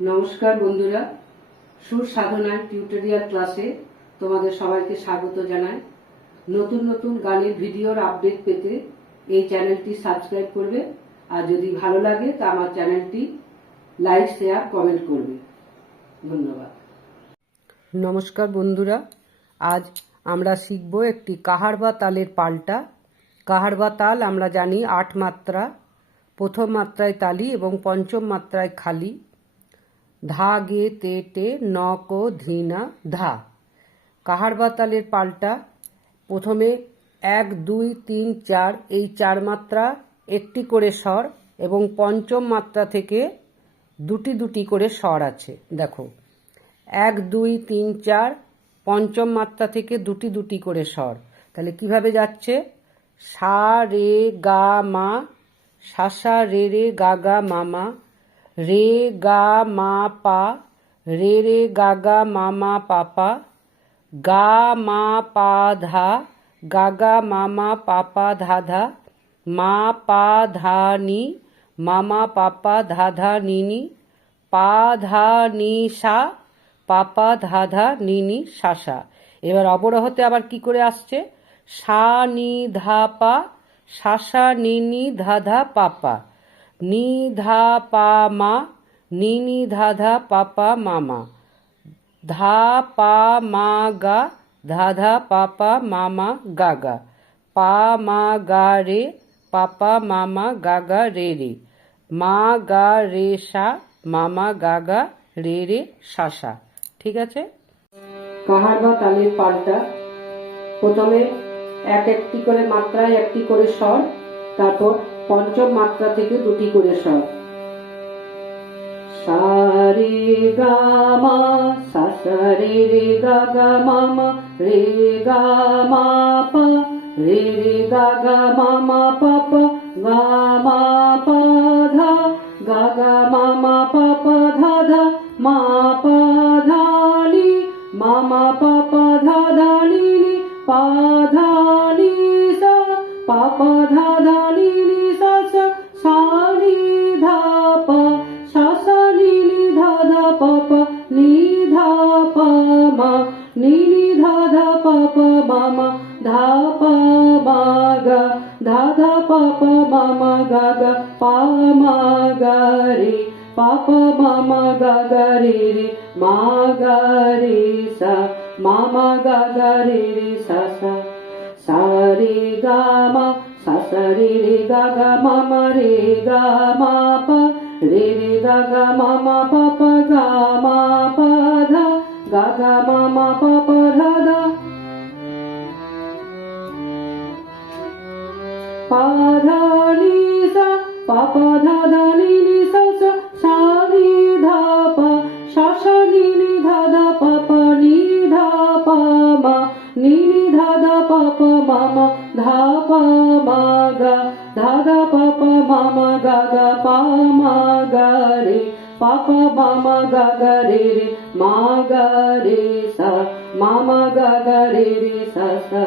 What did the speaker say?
নমস্কার বন্ধুরা, সুর সাধনার টিউটোরিয়াল ক্লাসে তোমাদের সবাইকে স্বাগত জানাই। নতুন নতুন গানের ভিডিওর আপডেট পেতে এই চ্যানেলটি সাবস্ক্রাইব করবে, আর যদি ভালো লাগে তা আমার চ্যানেলটি লাইক, শেয়ার, কমেন্ট করবে। ধন্যবাদ। নমস্কার বন্ধুরা, আজ আমরা শিখব একটি কাহারবা তালের পাল্টা। কাহারবা তাল আমরা জানি 8 মাত্রা, প্রথম মাত্রায় তালি এবং পঞ্চম মাত্রায় খালি। ধা গে তে টে ন কো ধীনা ধা। কাহারবা তালের পাল্টা প্রথমে 1, 2, 3, 4 এই 4 মাত্রা একটি করে স্বর, এবং পঞ্চম মাত্রা থেকে দুটি দুটি করে স্বর আছে। দেখো 1, 2, 3, 4 পঞ্চম মাত্রা থেকে দুটি দুটি করে স্বর। তাহলে কিভাবে যাচ্ছে? সা রে গা মা, সা সা রে রে গা গা মামা, রে গা মা পা, রে রে গা গা মামা পাপা, গা মা পা ধা, গা গা মামা পাপা ধা ধা, মা পা ধা নি, মামা পাপা ধা ধা নি নি, পা ধা নি সা, পাপা ধা ধা নি নি সা সা। এবার অবরোহতে আবার কি করে আসছে? সা নি ধা পা, সা সা নি নি ধা ধা পাপা, নি ধা পা মা, নি নি ধা ধা পাপা মামা, ধা পা মা গা, ধা ধা পাপা মামা গা গা, পা মা গা রে, পাপা মামা গা গা রে রে, মা গা রে সা, মামা গা গা রে রে সা সা। ঠিক আছে? কাহারবা তালের পাল্টা প্রথমে একটি করে মাত্রায় একটি করে স্বর, তারপর পঞ্চম মাত্রা থেকে দুটি করে স্বর। সা রে গা মা, সা সা রে রে গা গা মামা, রে গা মা পা, রে রে গা গা মামা পাপা, গা মা পা ধা, গা গা মামা পাপা ধা ধা, মা পা ধা নি, মামা পাপা ধা ধা নি নি, পা ধা নি সা, পাপা ধা ধা নি নি সা সা, সা নি ধা পা, সা সা নি নি ধা ধা পাপা, নি ধা পা মা, নি নি ধা ধা পাপা মামা, ধা পা মা গা, ধা ধা পাপা মামা গা গা, পা মা গা রে, পাপা মামা গা গা রে রে, মা গা রে সা, মামা গা গা রে রে সা সা। সা রে গা মা, সা সা রে রে গা গা মামা, রে গা মা পা, রে রে গা গা মামা পাপা, গা মা পা ধা, গা গা মামা পাপা ধা ধা, পা ধা নি সা, পাপা ধা ধা নি নি সা সা, সা নি ধা পা, সা সা নি নি ধা ধা পাপা, নি ধা পা মা, নি নি ধা ধা পাপা মামা, ধা পা মা গা, ধা ধা পাপা মামা গা গা, পা মা গা রে, পাপা মামা গা গা রে রে, মা গা রে সা, মামা গা গা রে রে সা সা।